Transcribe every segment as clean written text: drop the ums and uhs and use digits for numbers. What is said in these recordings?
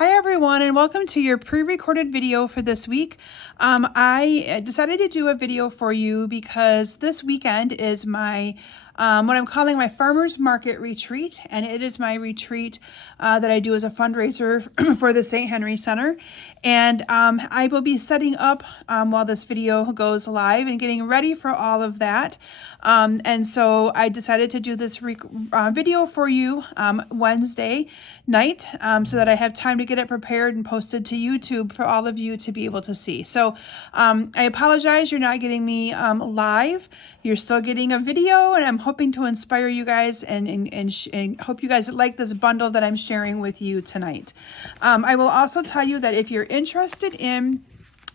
Hi everyone, and welcome to your pre-recorded video for this week. I decided to do a video for you because this weekend is my what I'm calling my farmers market retreat, and it is my retreat that I do as a fundraiser for the St. Henry Center. And I will be setting up while this video goes live and getting ready for all of that. And so I decided to do this video for you Wednesday night so that I have time to get it prepared and posted to YouTube for all of you to be able to see. So I apologize, you're not getting me live. You're still getting a video, and I'm hoping to inspire you guys and hope you guys like this bundle that I'm sharing with you tonight. I will also tell you that if you're interested in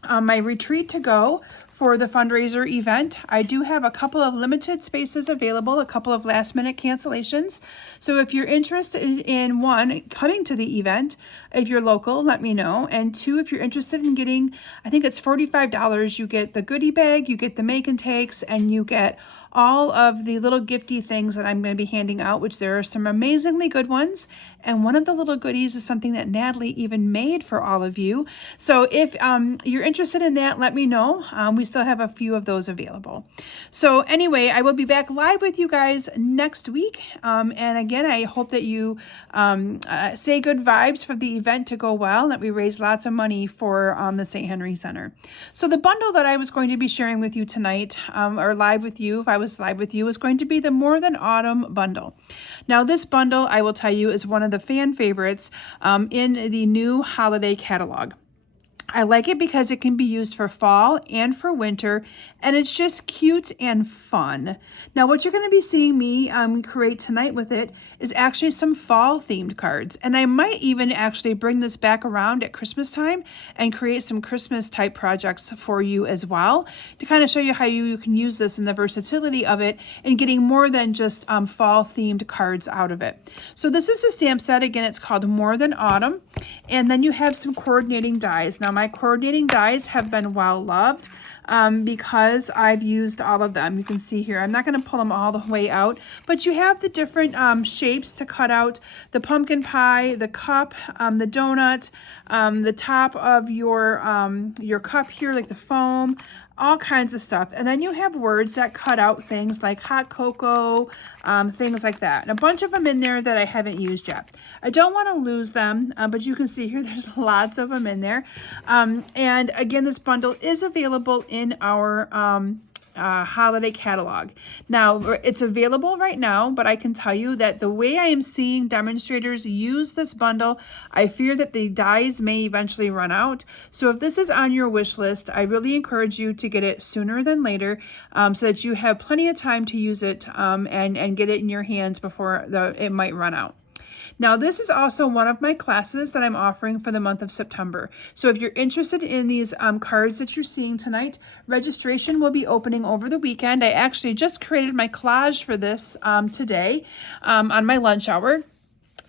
my retreat to go for the fundraiser event, I do have a couple of limited spaces available, a couple of last minute cancellations. So if you're interested in one, coming to the event, if you're local, let me know. And two, if you're interested in getting, I think it's $45, you get the goodie bag, you get the make and takes, and you get all of the little gifty things that I'm going to be handing out, which there are some amazingly good ones. And one of the little goodies is something that Natalie even made for all of you. So if you're interested in that, let me know. We still have a few of those available. So anyway, I will be back live with you guys next week. And again, I hope that you say good vibes for the event to go well, and that we raise lots of money for the St. Henry Center. So the bundle that I was going to be sharing with you tonight, or live with you, if I was live with you, is going to be the More Than Autumn bundle. Now this bundle, I will tell you, is one of the fan favorites in the new holiday catalog. I like it because it can be used for fall and for winter, and it's just cute and fun. Now, what you're going to be seeing me create tonight with it is actually some fall themed cards, and I might even actually bring this back around at Christmas time and create some Christmas type projects for you as well, to kind of show you how you can use this and the versatility of it and getting more than just fall themed cards out of it. So this is the stamp set. Again, it's called More Than Autumn, and then you have some coordinating dies. Now, my coordinating dies have been well loved because I've used all of them. You can see here, I'm not going to pull them all the way out, but you have the different shapes to cut out the pumpkin pie, the cup, the donut, the top of your cup here, like the foam, all kinds of stuff. And then you have words that cut out things like hot cocoa, things like that. And a bunch of them in there that I haven't used yet. I don't want to lose them, but you can see here there's lots of them in there. And again, this bundle is available in our holiday catalog. Now, it's available right now, but I can tell you that the way I am seeing demonstrators use this bundle, I fear that the dies may eventually run out. So if this is on your wish list, I really encourage you to get it sooner than later, so that you have plenty of time to use it and get it in your hands before it might run out. Now, this is also one of my classes that I'm offering for the month of September. So if you're interested in these cards that you're seeing tonight, registration will be opening over the weekend. I actually just created my collage for this today on my lunch hour.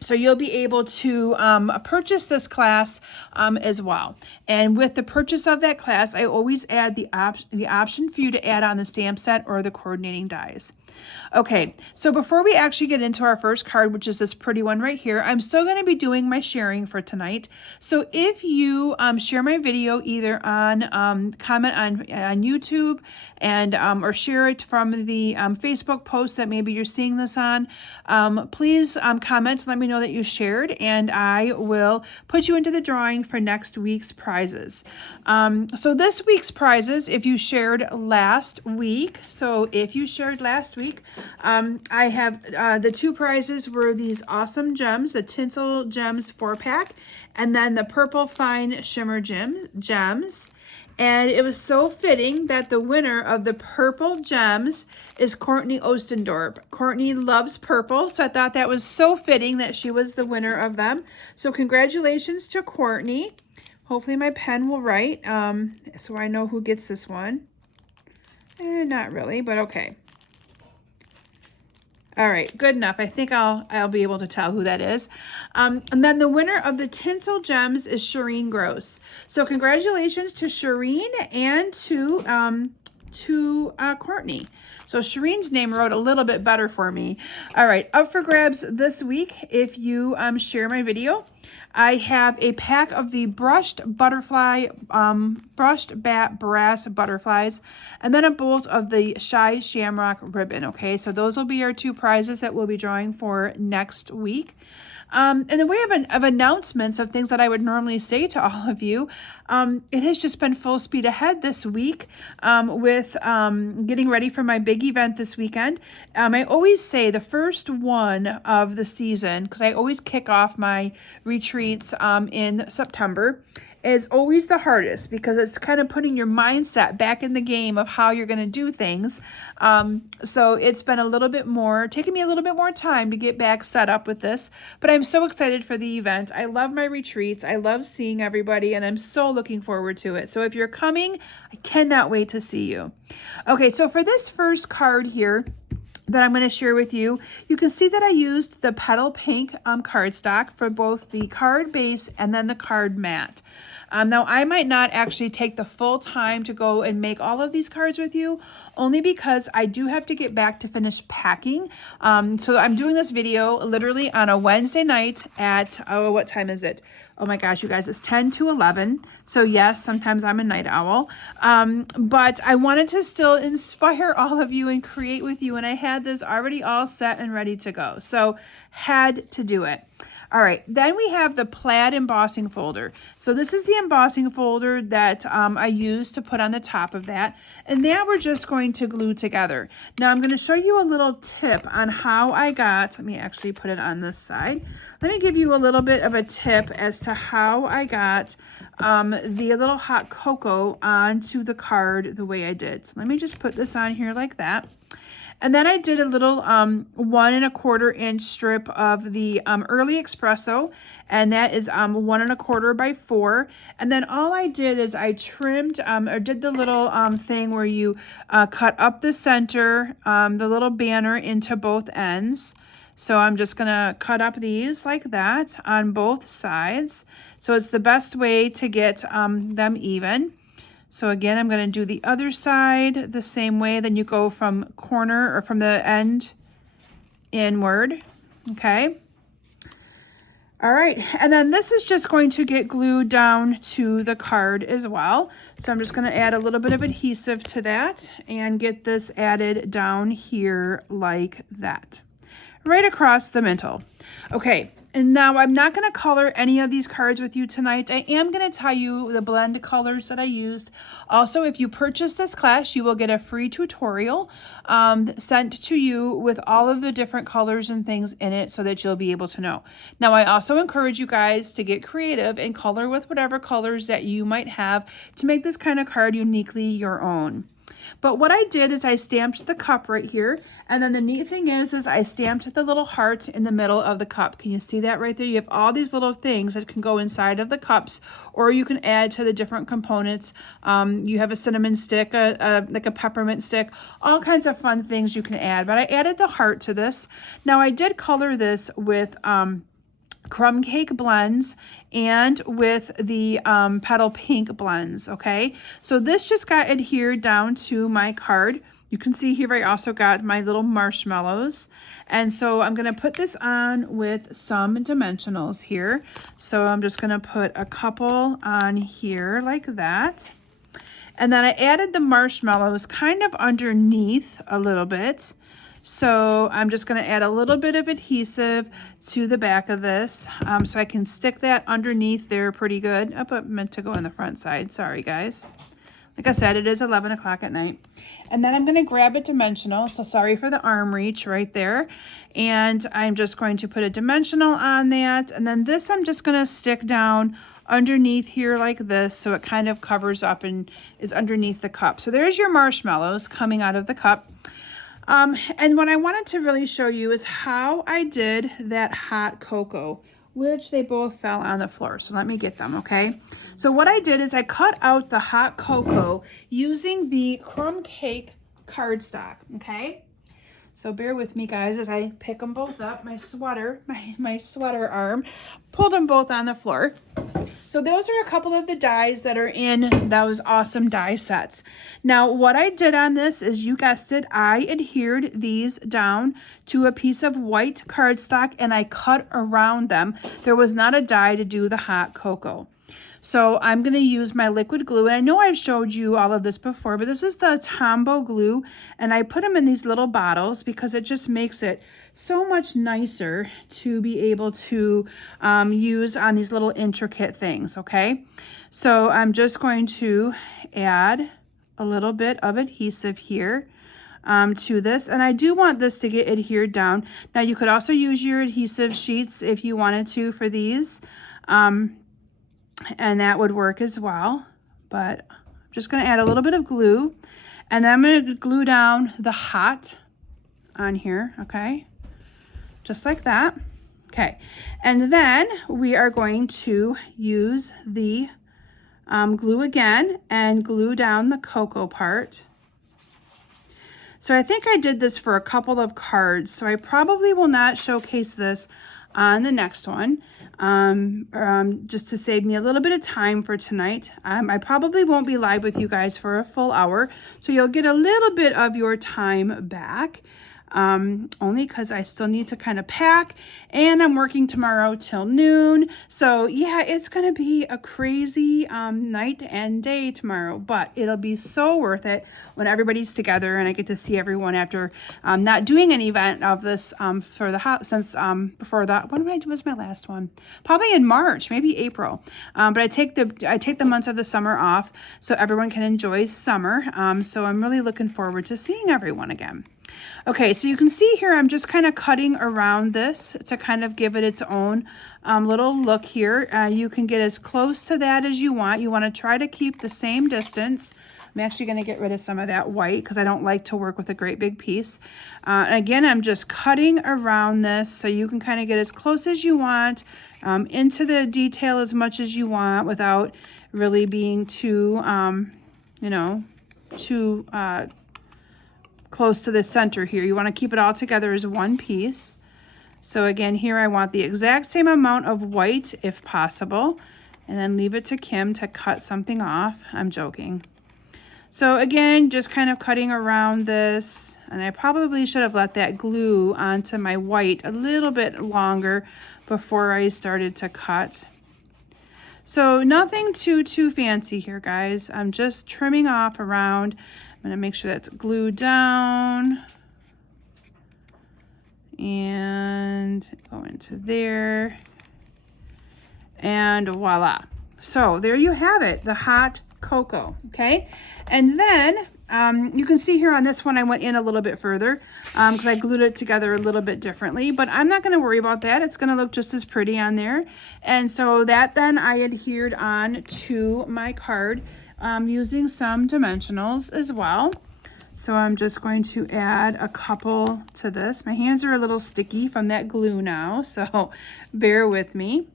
So you'll be able to purchase this class as well. And with the purchase of that class, I always add the option for you to add on the stamp set or the coordinating dies. Okay, so before we actually get into our first card, which is this pretty one right here, I'm still going to be doing my sharing for tonight. So if you share my video either on comment on YouTube and or share it from the Facebook post that maybe you're seeing this on, please comment, let me know that you shared, and I will put you into the drawing for next week's prizes. So this week's prizes, if you shared last week, I have the two prizes were these awesome gems, the Tinsel Gems 4-pack, and then the Purple Fine Shimmer gems. And it was so fitting that the winner of the purple gems is Courtney Ostendorp. Courtney loves purple, so I thought that was so fitting that she was the winner of them. So congratulations to Courtney. Hopefully my pen will write, so I know who gets this one. Not really, but okay. All right, good enough. I think I'll be able to tell who that is. And then the winner of the Tinsel Gems is Shireen Gross. So congratulations to Shireen and to Courtney. So Shireen's name wrote a little bit better for me. All right, up for grabs this week, if you share my video, I have a pack of the brushed butterfly, brushed bat brass butterflies, and then a bolt of the Shy Shamrock ribbon, okay? So those will be our 2 prizes that we'll be drawing for next week. In the way of announcements of things that I would normally say to all of you, it has just been full speed ahead this week with getting ready for my big event this weekend. I always say the first one of the season, because I always kick off my retreats in September, is always the hardest because it's kind of putting your mindset back in the game of how you're going to do things. So it's been taking me a little bit more time to get back set up with this, but I'm so excited for the event. I love my retreats. I love seeing everybody, and I'm so looking forward to it. So if you're coming, I cannot wait to see you. Okay, so for this first card here that I'm going to share with you, you can see that I used the Petal Pink cardstock for both the card base and then the card mat. Now, I might not actually take the full time to go and make all of these cards with you, only because I do have to get back to finish packing. So I'm doing this video literally on a Wednesday night at, what time is it? Oh my gosh, you guys, it's 10 to 11. So yes, sometimes I'm a night owl. But I wanted to still inspire all of you and create with you. And I had this already all set and ready to go. So had to do it. All right, then we have the plaid embossing folder. So this is the embossing folder that I used to put on the top of that. And that we're just going to glue together. Now I'm going to show you a little tip on how I got, let me actually put it on this side. Let me give you a little bit of a tip as to how I got the little hot cocoa onto the card the way I did. So let me just put this on here like that. And then I did a little 1 1/4 inch strip of the early espresso, and that is 1 1/4 by 4. And then all I did is I trimmed or did the little thing where you cut up the center, the little banner into both ends. So I'm just gonna cut up these like that on both sides. So it's the best way to get them even. So again, I'm going to do the other side the same way. Then you go from corner or from the end inward. Okay. All right. And then this is just going to get glued down to the card as well. So I'm just going to add a little bit of adhesive to that and get this added down here like that. Right across the middle. Okay. And now I'm not going to color any of these cards with you tonight. I am going to tell you the blend colors that I used. Also, if you purchase this class, you will get a free tutorial sent to you with all of the different colors and things in it so that you'll be able to know. Now, I also encourage you guys to get creative and color with whatever colors that you might have to make this kind of card uniquely your own. But what I did is I stamped the cup right here. And then the neat thing is I stamped the little heart in the middle of the cup. Can you see that right there? You have all these little things that can go inside of the cups, or you can add to the different components. You have a cinnamon stick, like a peppermint stick, all kinds of fun things you can add. But I added the heart to this. Now I did color this with crumb cake blends and with the Petal Pink blends, okay? So this just got adhered down to my card. You can see here I also got my little marshmallows. And so I'm going to put this on with some dimensionals here. So I'm just going to put a couple on here like that. And then I added the marshmallows kind of underneath a little bit. So I'm just going to add a little bit of adhesive to the back of this so I can stick that underneath there pretty good. Oh, but meant to go on the front side. Sorry, guys. Like I said, it is 11 o'clock at night. And then I'm going to grab a dimensional. So sorry for the arm reach right there. And I'm just going to put a dimensional on that. And then this I'm just going to stick down underneath here like this so it kind of covers up and is underneath the cup. So there's your marshmallows coming out of the cup. And what I wanted to really show you is how I did that hot cocoa, which they both fell on the floor. So let me get them, okay? So what I did is I cut out the hot cocoa using the crumb cake cardstock, okay? So bear with me, guys, as I pick them both up. My sweater, my sweater arm, pulled them both on the floor. So those are a couple of the dies that are in those awesome die sets. Now, what I did on this is, you guessed it, I adhered these down to a piece of white cardstock and I cut around them. There was not a die to do the hot cocoa. So I'm going to use my liquid glue. And I know I've showed you all of this before, but this is the Tombow glue. And I put them in these little bottles because it just makes it so much nicer to be able to use on these little intricate things, okay? So I'm just going to add a little bit of adhesive here to this. And I do want this to get adhered down. Now you could also use your adhesive sheets if you wanted to for these. And that would work as well. But I'm just going to add a little bit of glue. And then I'm going to glue down the hot on here, okay? Just like that. Okay, and then we are going to use the glue again and glue down the cocoa part. So I think I did this for a couple of cards, so I probably will not showcase this on the next one, just to save me a little bit of time for tonight. I probably won't be live with you guys for a full hour, so you'll get a little bit of your time back. Only because I still need to kind of pack, and I'm working tomorrow till noon. So yeah, it's going to be a crazy night and day tomorrow, but it'll be so worth it when everybody's together and I get to see everyone after not doing an event of this for the hot since before that. When was my last one? Probably in March, maybe April. But I take the months of the summer off so everyone can enjoy summer. So I'm really looking forward to seeing everyone again. Okay, so you can see here I'm just kind of cutting around this to kind of give it its own little look here. You can get as close to that as you want. You want to try to keep the same distance. I'm actually going to get rid of some of that white because I don't like to work with a great big piece. Again, I'm just cutting around this so you can kind of get as close as you want, into the detail as much as you want without really being too, too close to the center here. You want to keep it all together as one piece. So again, here I want the exact same amount of white if possible, and then leave it to Kim to cut something off. I'm joking. So again, just kind of cutting around this, and I probably should have let that glue onto my white a little bit longer before I started to cut. So nothing too fancy here, guys. I'm just trimming off around. I'm going to make sure that's glued down and go into there, and voila. So there you have it, the hot cocoa. Okay, and then you can see here on this one I went in a little bit further because I glued it together a little bit differently, but I'm not going to worry about that. It's going to look just as pretty on there. And so that then I adhered on to my card using some dimensionals as well. So I'm just going to add a couple to this. My hands are a little sticky from that glue now, so bear with me.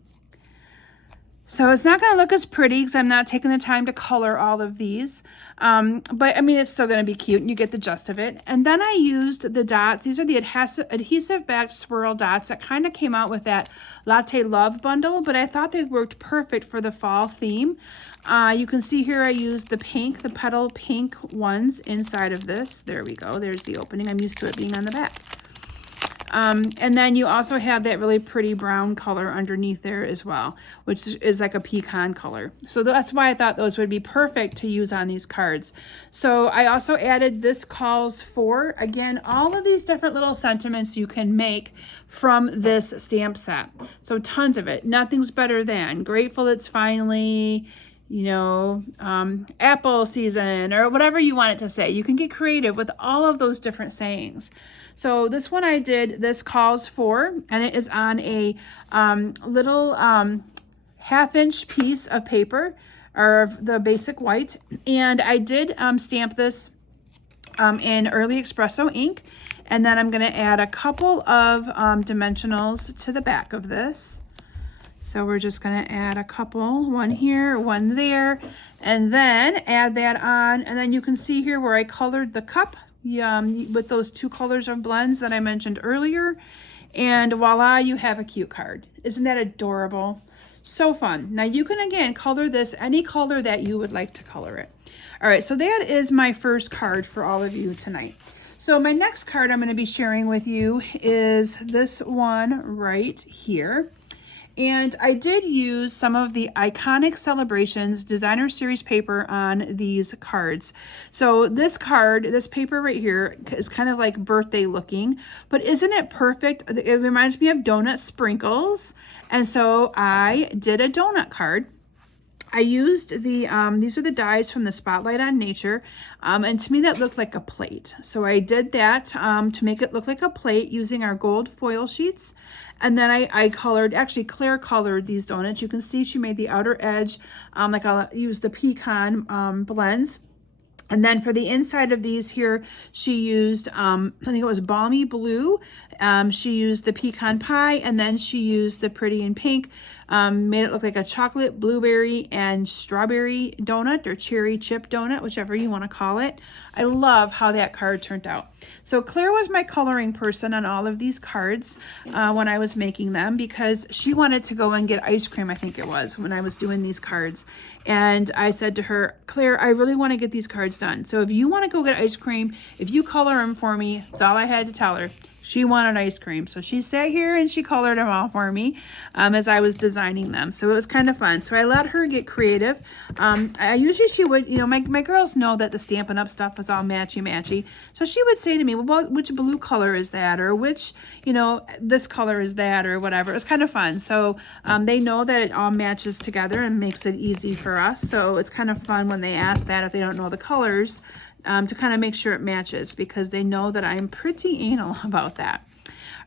So it's not going to look as pretty because I'm not taking the time to color all of these. But I mean, it's still going to be cute and you get the gist of it. And then I used the dots. These are the adhesive backed swirl dots that kind of came out with that Latte Love bundle, but I thought they worked perfect for the fall theme. You can see here I used the pink, the petal pink ones inside of this. There we go. There's the opening. I'm used to it being on the back. And then you also have that really pretty brown color underneath there as well, which is like a pecan color. So that's why I thought those would be perfect to use on these cards. So I also added this calls for, again, all of these different little sentiments you can make from this stamp set. So tons of it. Nothing's better than grateful it's finally, apple season, or whatever you want it to say. You can get creative with all of those different sayings. So this one I did, this calls for, and it is on a little half-inch piece of paper, or the basic white. And I did stamp this in Early Espresso ink. And then I'm going to add a couple of dimensionals to the back of this. So we're just going to add a couple, one here, one there, and then add that on. And then you can see here where I colored the cup with those two colors of blends that I mentioned earlier. And voila, you have a cute card. Isn't that adorable? So fun. Now you can, again, color this any color that you would like to color it. All right, so that is my first card for all of you tonight. So my next card I'm going to be sharing with you is this one right here. And I did use some of the Iconic Celebrations Designer Series paper on these cards. So this card, this paper right here, is kind of like birthday looking, but isn't it perfect? It reminds me of donut sprinkles. And so I did a donut card. I used the, these are the dies from the Spotlight on Nature, and to me that looked like a plate. So I did that to make it look like a plate using our gold foil sheets. And then I colored, actually Claire colored these donuts. You can see she made the outer edge, like I'll use the pecan blends. And then for the inside of these here, she used, I think it was Balmy Blue. She used the pecan pie, and then she used the Pretty in Pink. Made it look like a chocolate, blueberry, and strawberry donut, or cherry chip donut, whichever you want to call it. I love how that card turned out. So Claire was my coloring person on all of these cards when I was making them, because she wanted to go and get ice cream, I think it was, when I was doing these cards. And I said to her, Claire, I really want to get these cards done. So if you want to go get ice cream, if you color them for me, that's all I had to tell her. She wanted ice cream. So she sat here and she colored them all for me as I was designing them. So it was kind of fun. So I let her get creative. Usually she would, you know, my girls know that the Stampin' Up! Stuff is all matchy-matchy. So she would say to me, well, which blue color is that? Or which, you know, this color is that, or whatever. It was kind of fun. So they know that it all matches together and makes it easy for us. So it's kind of fun when they ask that if they don't know the colors. To kind of make sure it matches, because they know that I'm pretty anal about that.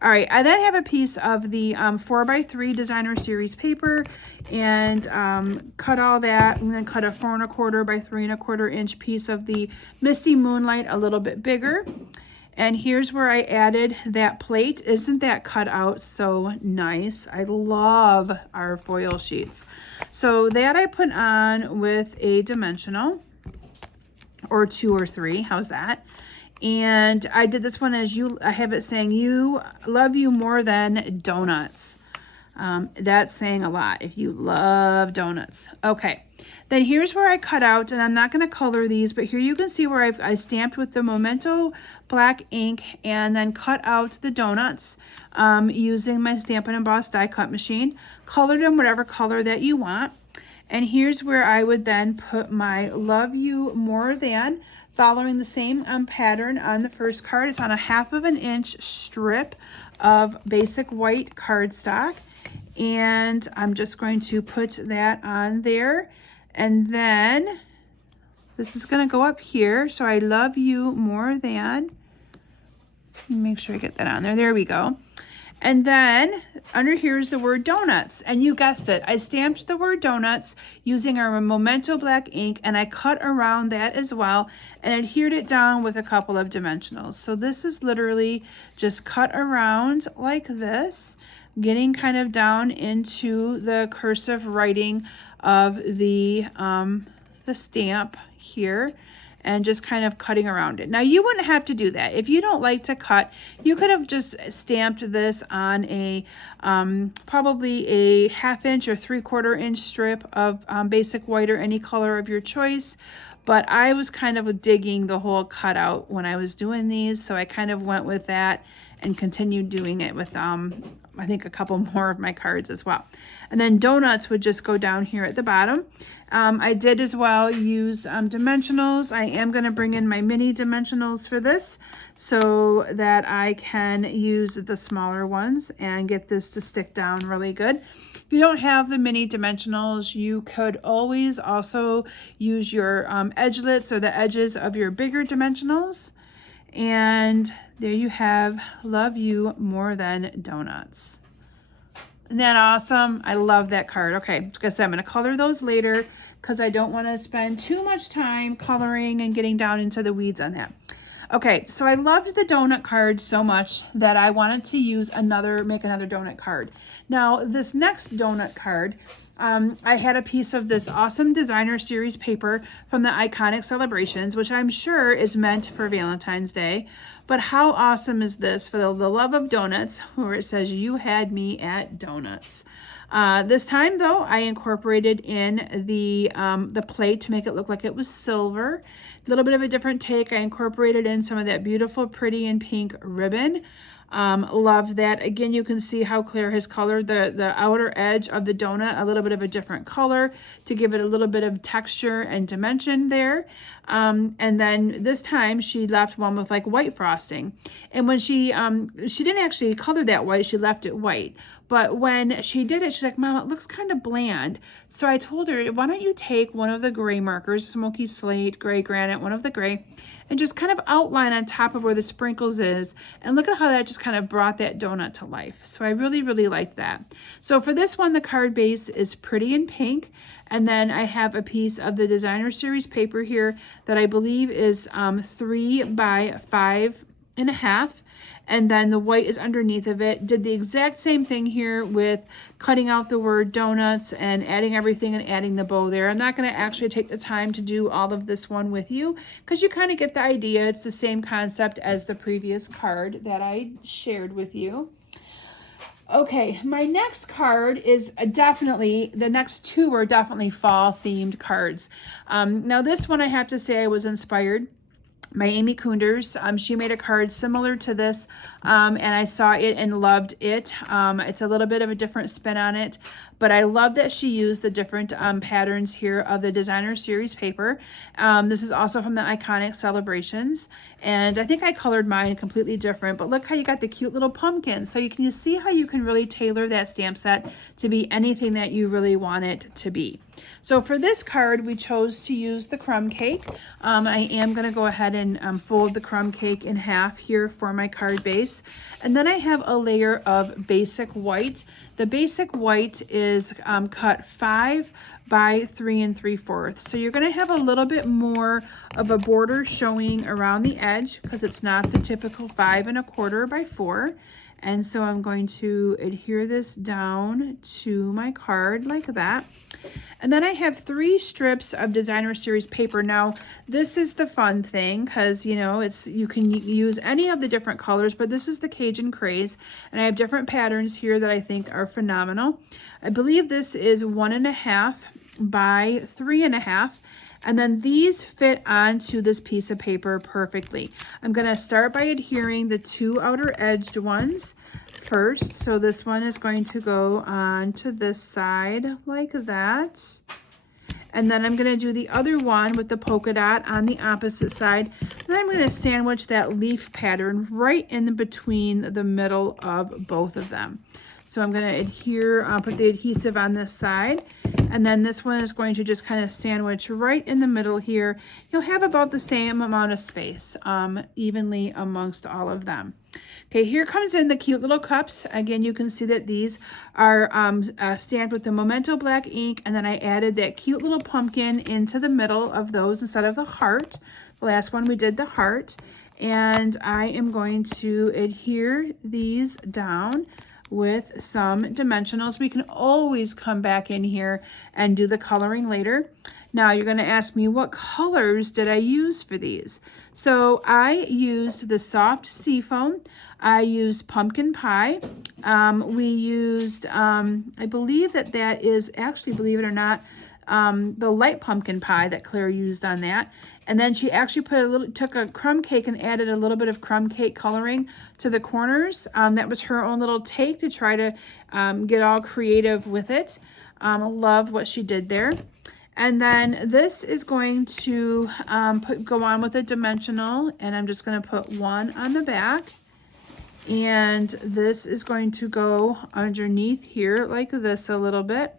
All right, I then have a piece of the 4x3 Designer Series paper, and cut all that, and then cut a 4 1/4 by 3 1/4 inch piece of the Misty Moonlight, a little bit bigger. And here's where I added that plate. Isn't that cut out so nice? I love our foil sheets. So that I put on with a dimensional, or 2 or 3, how's that? And I did this one as I have it saying, you love you more than donuts. That's saying a lot if you love donuts. Okay, then here's where I cut out, and I'm not going to color these, but here you can see where I stamped with the Memento black ink, and then cut out the donuts using my Stampin' Emboss die cut machine. Colored them whatever color that you want. And here's where I would then put my love you more than, following the same pattern on the first card. It's on a 1/2 inch strip of basic white cardstock. And I'm just going to put that on there. And then this is going to go up here. So I love you more than, make sure I get that on there. There we go. And then under here is the word donuts, and you guessed it, I stamped the word donuts using our Memento black ink, and I cut around that as well and adhered it down with a couple of dimensionals. So this is literally just cut around like this, getting kind of down into the cursive writing of the stamp here, and just kind of cutting around it. Now you wouldn't have to do that. If you don't like to cut, you could have just stamped this on a probably a 1/2 inch or 3/4 inch strip of basic white or any color of your choice. But I was kind of digging the whole cutout when I was doing these, so I kind of went with that and continued doing it with I think a couple more of my cards as well. And then donuts would just go down here at the bottom. I did as well use dimensionals. I am going to bring in my mini dimensionals for this so that I can use the smaller ones and get this to stick down really good. If you don't have the mini dimensionals, you could always also use your edgelets or the edges of your bigger dimensionals. And there you have love you more than donuts. Isn't that awesome? I love that card. Okay, like I said, I'm going to color those later because I don't want to spend too much time coloring and getting down into the weeds on that. Okay, so I loved the donut card so much that I wanted to use make another donut card. Now, this next donut card, I had a piece of this awesome Designer Series paper from the Iconic Celebrations, which I'm sure is meant for Valentine's Day. But how awesome is this for the love of donuts, where it says, you had me at donuts. This time though, I incorporated in the plate to make it look like it was silver. A little bit of a different take. I incorporated in some of that beautiful pretty and pink ribbon. Love that. Again, you can see how Claire has colored the outer edge of the donut a little bit of a different color to give it a little bit of texture and dimension there. And then this time she left one with like white frosting. And when she didn't actually color that white, she left it white. But when she did it, she's like, Mom, it looks kind of bland. So I told her, why don't you take one of the gray markers, smoky slate, gray granite, one of the gray, and just kind of outline on top of where the sprinkles is. And look at how that just kind of brought that donut to life. So I really, really liked that. So for this one, the card base is pretty in pink. And then I have a piece of the designer series paper here that I believe is 3 by 5.5. And then the white is underneath of it. Did the exact same thing here with cutting out the word donuts and adding everything and adding the bow there. I'm not going to actually take the time to do all of this one with you because you kind of get the idea. It's the same concept as the previous card that I shared with you. Okay, my next card is definitely, the next two are definitely fall themed cards. Now this one I have to say I was inspired by Amy Kunders. She made a card similar to this, and I saw it and loved it. It's a little bit of a different spin on it, but I love that she used the different patterns here of the designer series paper. This is also from the Iconic Celebrations, and I think I colored mine completely different, but look how you got the cute little pumpkin. So you see how you can really tailor that stamp set to be anything that you really want it to be. So for this card, we chose to use the crumb cake. I am going to go ahead and fold the crumb cake in half here for my card base. And then I have a layer of basic white. The basic white is cut 5 by 3 3/4. So you're going to have a little bit more of a border showing around the edge because it's not the typical 5 1/4 by 4. And so I'm going to adhere this down to my card like that. And then I have 3 strips of designer series paper. Now, this is the fun thing because, you know, you can use any of the different colors, but this is the Cajun Craze. And I have different patterns here that I think are phenomenal. I believe this is 1.5 by 3.5. And then these fit onto this piece of paper perfectly. I'm going to start by adhering the 2 outer edged ones first. So this one is going to go on to this side like that. And then I'm going to do the other one with the polka dot on the opposite side. Then I'm going to sandwich that leaf pattern right in between the middle of both of them. So I'm going to adhere, put the adhesive on this side, and then this one is going to just kind of sandwich right in the middle here. You'll have about the same amount of space evenly amongst all of them. Okay, here comes in the cute little cups. Again, you can see that these are stamped with the Memento black ink, and then I added that cute little pumpkin into the middle of those instead of the heart. The last one we did the heart, and I am going to adhere these down with some dimensionals. We can always come back in here and do the coloring later. Now you're going to ask me, what colors did I use for these? So I used the soft seafoam. I used pumpkin pie. We used, I believe that is actually, believe it or not, the light pumpkin pie that Claire used on that. And then she actually took a crumb cake and added a little bit of crumb cake coloring to the corners. That was her own little take to try to get all creative with it. Love what she did there. And then this is going to go on with a dimensional, and I'm just going to put one on the back. And this is going to go underneath here like this a little bit.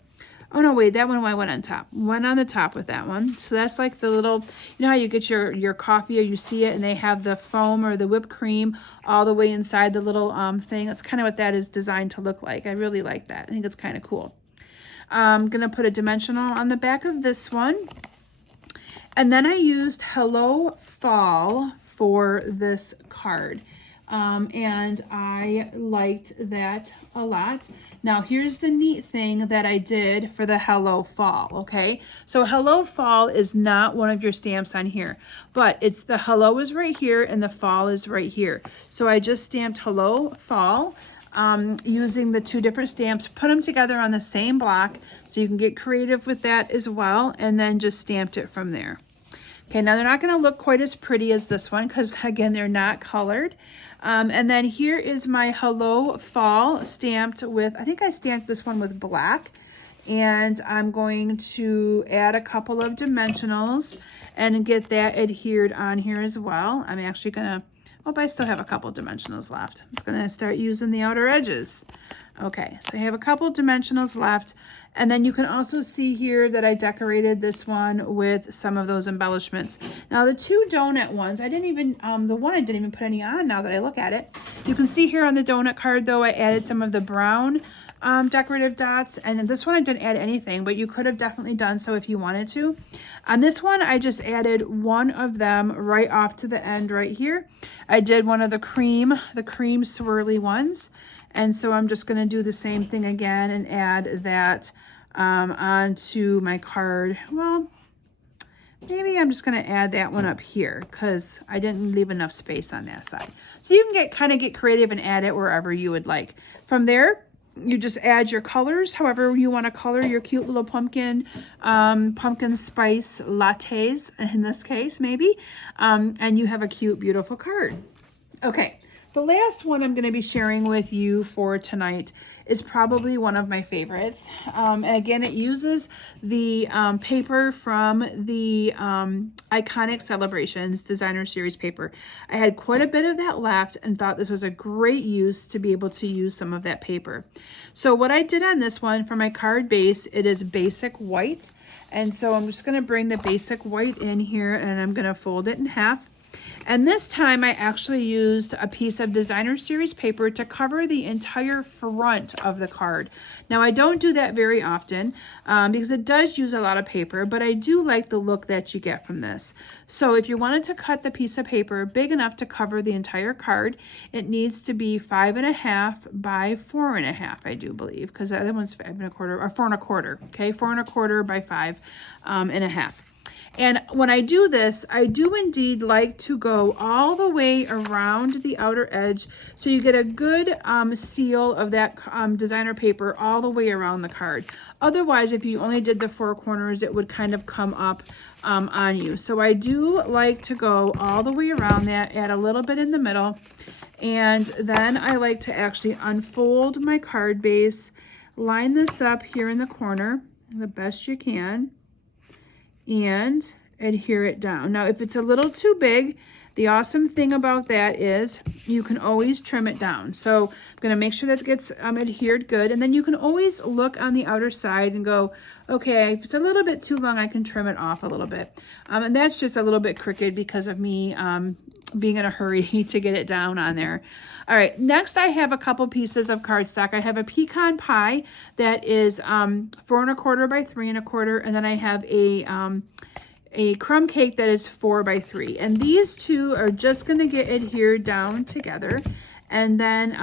Oh no, wait, that one I went on top. Went on the top with that one. So that's like the little, you know how you get your coffee or you see it and they have the foam or the whipped cream all the way inside the little thing. That's kind of what that is designed to look like. I really like that. I think it's kind of cool. I'm going to put a dimensional on the back of this one. And then I used Hello Fall for this card. And I liked that a lot. Now here's the neat thing that I did for the Hello Fall, okay? So Hello Fall is not one of your stamps on here, but it's the hello is right here and the fall is right here. So I just stamped Hello Fall using the two different stamps, put them together on the same block, so you can get creative with that as well, and then just stamped it from there. Okay, now they're not going to look quite as pretty as this one because, again, they're not colored. And then here is my Hello Fall stamped with, I think I stamped this one with black. And I'm going to add a couple of dimensionals and get that adhered on here as well. I'm actually going to, oh, I still have a couple dimensionals left. I'm just going to start using the outer edges. Okay, so I have a couple dimensionals left. And then you can also see here that I decorated this one with some of those embellishments. Now the two donut ones, I didn't even, the one I didn't even put any on now that I look at it. You can see here on the donut card though, I added some of the brown decorative dots, and this one I didn't add anything, but you could have definitely done so if you wanted to. On this one, I just added one of them right off to the end right here. I did one of the cream swirly ones. And so I'm just going to do the same thing again and add that onto my card. Well, maybe I'm just going to add that one up here because I didn't leave enough space on that side. So you can kind of get creative and add it wherever you would like. From there, you just add your colors, however you want to color your cute little pumpkin spice lattes in this case, maybe. And you have a cute, beautiful card. Okay. The last one I'm going to be sharing with you for tonight is probably one of my favorites. Again, it uses the paper from the Iconic Celebrations Designer Series paper. I had quite a bit of that left and thought this was a great use to be able to use some of that paper. So what I did on this one for my card base, it is basic white. And so I'm just going to bring the basic white in here and I'm going to fold it in half. And this time I actually used a piece of Designer Series paper to cover the entire front of the card. Now I don't do that very often because it does use a lot of paper, but I do like the look that you get from this. So if you wanted to cut the piece of paper big enough to cover the entire card, it needs to be 5.5 by 4.5, I do believe, because the other one's 5.25 or 4.25. Okay, 4.25 by 5.5. And when I do this, I do indeed like to go all the way around the outer edge so you get a good seal of that designer paper all the way around the card. Otherwise, if you only did the four corners, it would kind of come up on you. So I do like to go all the way around that, add a little bit in the middle, and then I like to actually unfold my card base, line this up here in the corner the best you can, and adhere it down. Now, if it's a little too big, the awesome thing about that is you can always trim it down. So I'm going to make sure that it gets adhered good. And then you can always look on the outer side and go, okay, if it's a little bit too long, I can trim it off a little bit. And that's just a little bit crooked because of me being in a hurry to get it down on there. All right, next I have a couple pieces of cardstock. I have a pecan pie that is 4.25 by 3.25, and then I have a crumb cake that is 4 by 3. And these two are just going to get adhered down together, and then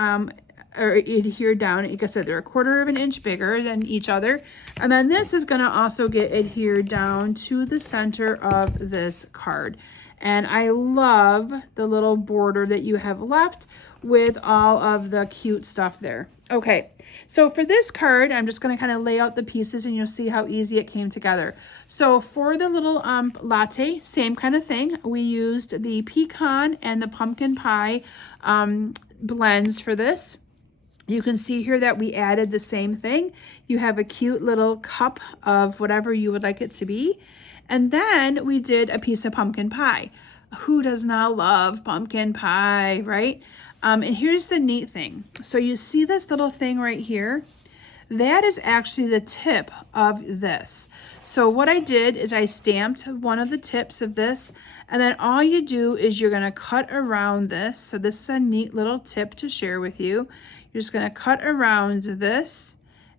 or adhered down. Like I said, they're 1/4 inch bigger than each other. And then this is going to also get adhered down to the center of this card. And I love the little border that you have left with all of the cute stuff there. Okay, so for this card, I'm just going to kind of lay out the pieces and you'll see how easy it came together. So for the little latte, same kind of thing. We used the pecan and the pumpkin pie blends for this. You can see here that we added the same thing. You have a cute little cup of whatever you would like it to be. And then we did a piece of pumpkin pie. Who does not love pumpkin pie, right? And here's the neat thing. So you see this little thing right here? That is actually the tip of this. So what I did is I stamped one of the tips of this, and then all you do is you're gonna cut around this. So this is a neat little tip to share with you. You're just gonna cut around this,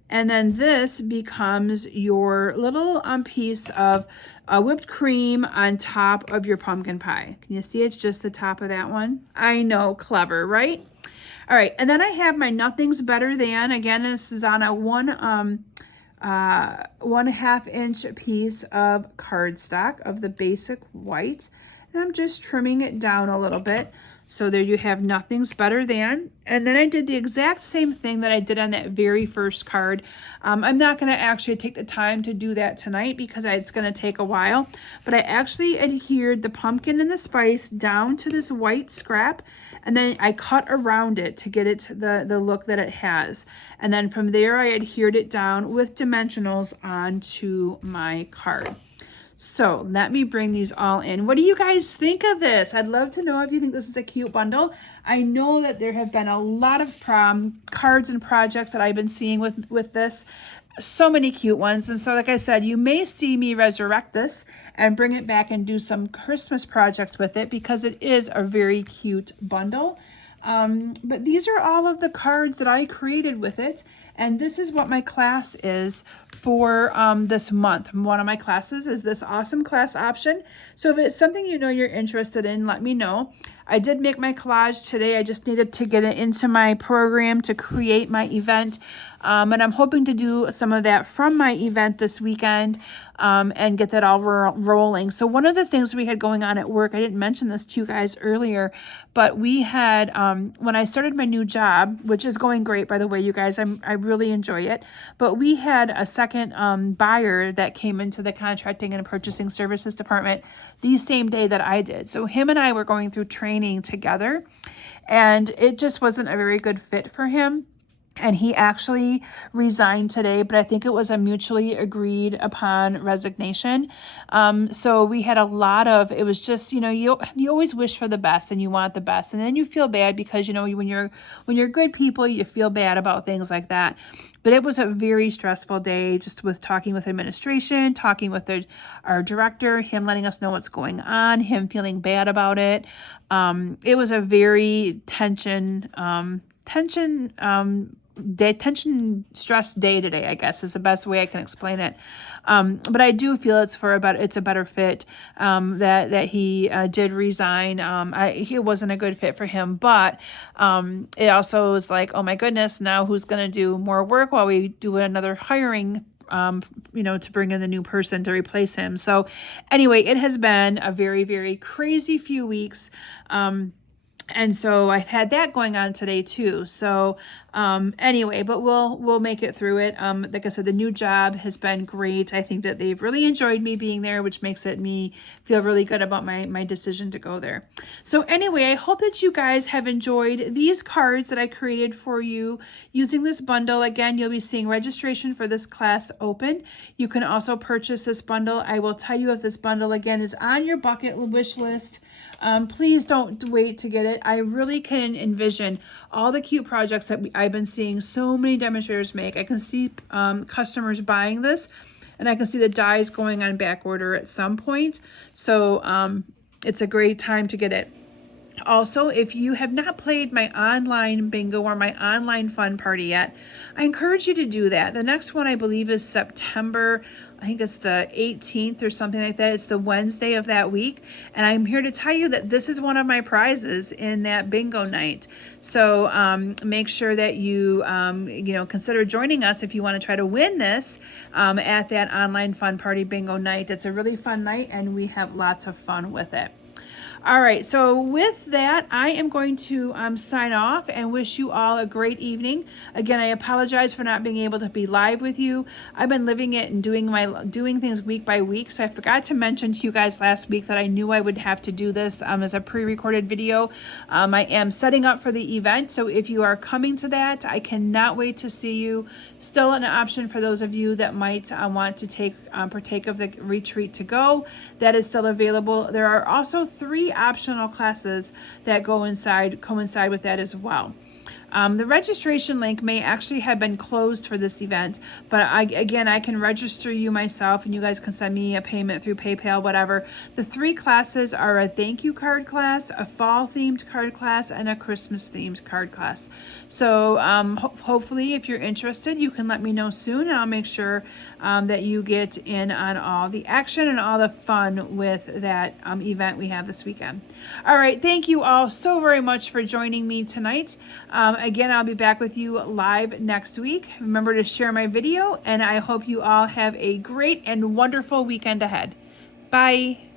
and then this becomes your little piece of whipped cream on top of your pumpkin pie. Can you see it's just the top of that one? I know, clever, right? All right, and then I have my Nothing's Better Than. Again, this is on a 1/2 inch piece of cardstock of the basic white. And I'm just trimming it down a little bit. So there you have Nothing's Better Than. And then I did the exact same thing that I did on that very first card. I'm not going to actually take the time to do that tonight because it's going to take a while. But I actually adhered the pumpkin and the spice down to this white scrap. And then I cut around it to get it to the look that it has. And then from there, I adhered it down with dimensionals onto my card. So let me bring these all in. What do you guys think of this? I'd love to know if you think this is a cute bundle. I know that there have been a lot of cards and projects that I've been seeing with this. So many cute ones. And so like I said, you may see me resurrect this and bring it back and do some Christmas projects with it because it is a very cute bundle. But these are all of the cards that I created with it. And this is what my class is for this month. One of my classes is this awesome class option. So if it's something you know you're interested in, let me know. I did make my collage today. I just needed to get it into my program to create my event. And I'm hoping to do some of that from my event this weekend and get that all rolling. So one of the things we had going on at work, I didn't mention this to you guys earlier, but we had, when I started my new job, which is going great, by the way, you guys, I really enjoy it, but we had a second buyer that came into the contracting and purchasing services department the same day that I did. So him and I were going through training together, and it just wasn't a very good fit for him. And he actually resigned today, but I think it was a mutually agreed upon resignation. So we had a lot of, it was just, you know, you always wish for the best and you want the best. And then you feel bad because, you know, when you're good people, you feel bad about things like that. But it was a very stressful day just with talking with administration, talking with our director, him letting us know what's going on, him feeling bad about it. It was a very tension stress day today, I guess is the best way I can explain it. But I do feel it's a better fit, that he did resign. It wasn't a good fit for him, but it also was like, oh my goodness, now who's going to do more work while we do another hiring, to bring in the new person to replace him. So anyway, it has been a very, very crazy few weeks. And so I've had that going on today too. So anyway, but we'll make it through it. Like I said, the new job has been great. I think that they've really enjoyed me being there, which makes me feel really good about my decision to go there. So anyway, I hope that you guys have enjoyed these cards that I created for you using this bundle. Again, you'll be seeing registration for this class open. You can also purchase this bundle. I will tell you if this bundle again is on your bucket wish list. Please don't wait to get it. I really can envision all the cute projects that I've been seeing so many demonstrators make. I can see customers buying this, and I can see the dies going on back order at some point. So it's a great time to get it. Also, if you have not played my online bingo or my online fun party yet, I encourage you to do that. The next one, I believe, is September. I think it's the 18th or something like that. It's the Wednesday of that week. And I'm here to tell you that this is one of my prizes in that bingo night. So make sure that you, consider joining us if you want to try to win this at that online fun party bingo night. It's a really fun night, and we have lots of fun with it. All right, so with that, I am going to sign off and wish you all a great evening. Again, I apologize for not being able to be live with you. I've been living it and doing things week by week, so I forgot to mention to you guys last week that I knew I would have to do this as a pre-recorded video. I am setting up for the event, so if you are coming to that, I cannot wait to see you. Still an option for those of you that might want to partake of the retreat to go. That is still available. There are also 3 optional classes that coincide with that as well. The registration link may actually have been closed for this event, but I can register you myself, and you guys can send me a payment through PayPal, whatever. The 3 classes are a thank you card class, a fall themed card class, and a Christmas themed card class. So hopefully, if you're interested, you can let me know soon, and I'll make sure that you get in on all the action and all the fun with that event we have this weekend. All right, thank you all so very much for joining me tonight. Again, I'll be back with you live next week. Remember to share my video, and I hope you all have a great and wonderful weekend ahead. Bye.